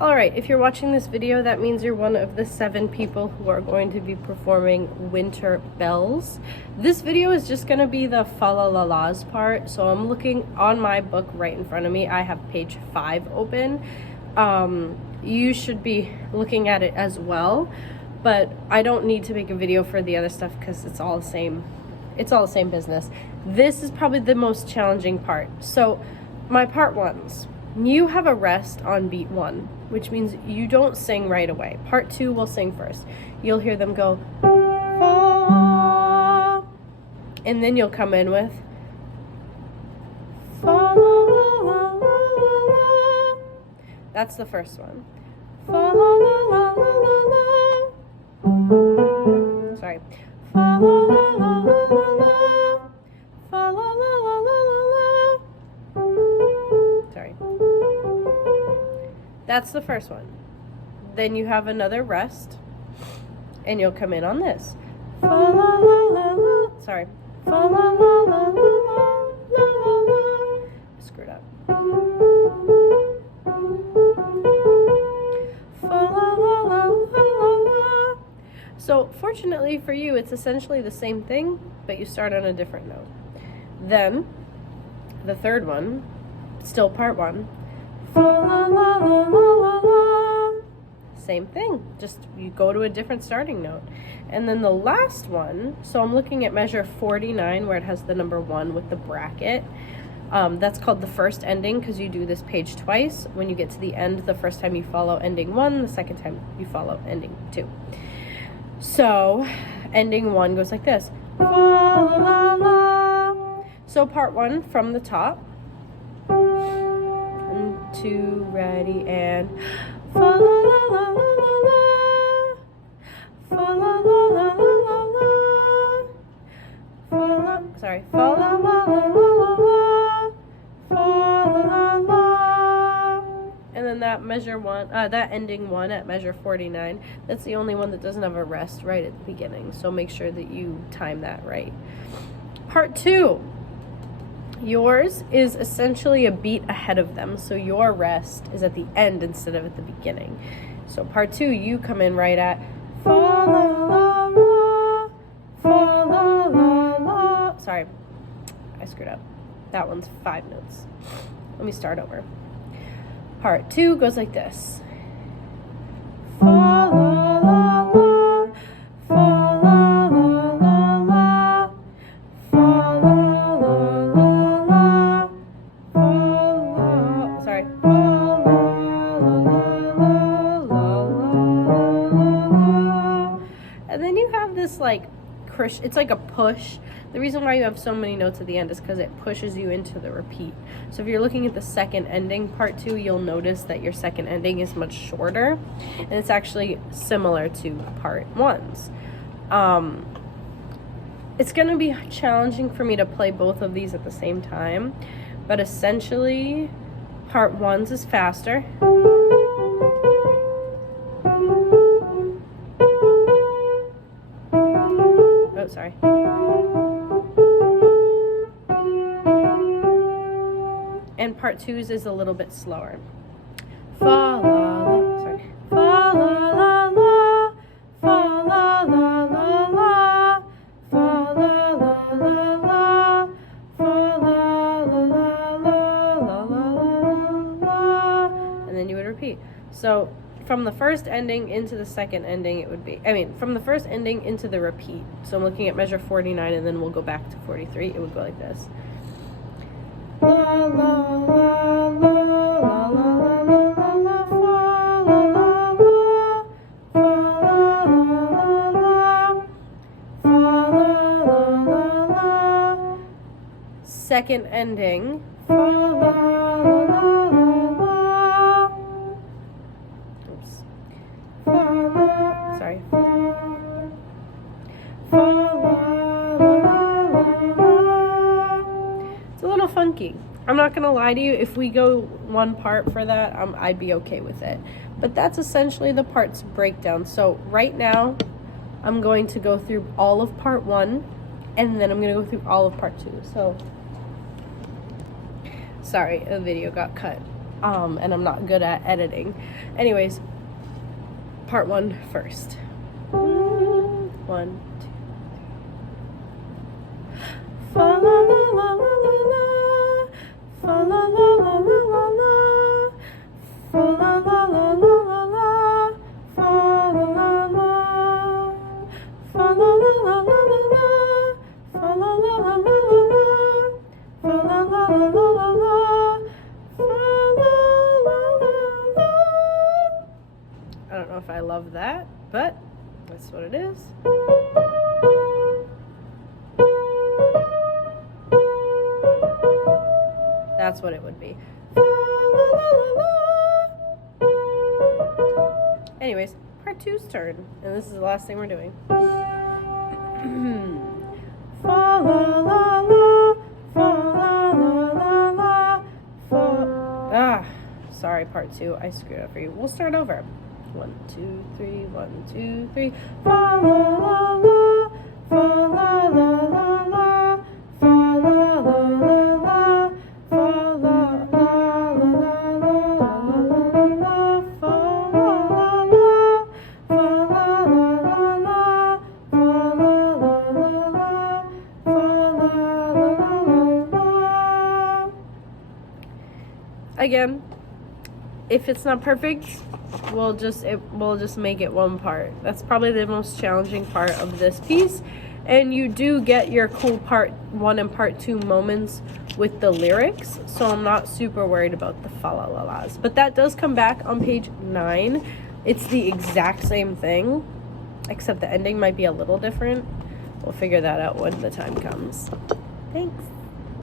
Alright, if you're watching this video, that means you're one of the 7 people who are going to be performing Winter Bells. This video is just going to be the fa la la la's part, so I'm looking on my book right in front of me. I have page 5 open. You should be looking at it as well, but I don't need to make a video for the other stuff because it's all the same. It's all the same business. This is probably the most challenging part. So, my part 1s. You have a rest on beat 1, which means you don't sing right away. Part 2 will sing first. You'll hear them go, fa, and then you'll come in with, fa, la, la, la, la. That's the first one. Fa, la, la, la, la, la. Sorry. Fa, la, la, la, la, la. Fa, la, la, la, la, la. Sorry. That's the first one. Then you have another rest, and you'll come in on this. Fa la la la la. Sorry. Fa la la la la la la la. Screwed up. Fa la la la la la la. So fortunately for you, it's essentially the same thing, but you start on a different note. Then the third one, still part 1. Fa la la la la la. Same thing, just you go to a different starting note. And then the last one, so I'm looking at measure 49 where it has the number 1 with the bracket. That's called the first ending because you do this page twice. When you get to the end, the first time you follow ending 1, the second time you follow ending 2. So ending 1 goes like this. Fa la la la. So part 1 from the top. 2, ready, and fa la la la la la la. Fa la la la la la la. Fa la, sorry, fa la la la la la la. Fa la la. And then that measure 1, that ending 1 at measure 49, that's the only one that doesn't have a rest right at the beginning. So make sure that you time that right. Part 2. Yours is essentially a beat ahead of them, so your rest is at the end instead of at the beginning. So part 2, you come in right at fa la la la, fa la la la. Sorry, I screwed up. That one's 5 notes. Let me start over. Part 2 goes like this. Fa la la la, fa la la la la, fa la. And then you have this like it's like a push. The reason why you have so many notes at the end is because it pushes you into the repeat. So if you're looking at the second ending, part 2, you'll notice that your second ending is much shorter, and it's actually similar to part 1's. It's going to be challenging for me to play both of these at the same time, but essentially part 1's is faster. Oh, sorry. And part 2's is a little bit slower. Fa la la, sorry. Fa la la la, fa la la la la, fa la la la la, fa la la la la la la, and then you would repeat. So from the first ending into the second ending, it would be, from the first ending into the repeat. So I'm looking at measure 49, and then we'll go back to 43. It would go like this. La la la la la la la la la, fa la la la, fa la la la, fa la la la. Second ending, fa la la la la. Oops. Fa la, sorry. Fa la la la la. It's a little funky. I'm not gonna lie to you, if we go one part for that, I'd be okay with it. But that's essentially the parts breakdown. So right now, I'm going to go through all of part 1, and then I'm gonna go through all of part 2. So, sorry, a video got cut. and I'm not good at editing. Anyways, part 1 first. 1, 2. Fa la la la la la la, fa la la la la la la, fa la la la la la la, fa la la la, fa la la la la la la, fa la la la la la la, fa la la la la la la, fa la la la la. I don't know if I love that, but that's what it is. That's what it would be. Anyways, part 2's turn, and this is the last thing we're doing. Fa la la la, fa la la la la, fa. Sorry, part 2. I screwed up for you. We'll start over. 1, 2, 3. 1, 2, 3. Fa la la la, fa la la la la, fa la la la la. Again, if it's not perfect, we'll just make it one part. That's probably the most challenging part of this piece, and you do get your cool part 1 and part 2 moments with the lyrics, so I'm not super worried about the fa la la las. But that does come back on page 9. It's the exact same thing, except the ending might be a little different. We'll figure that out when the time comes. Thanks.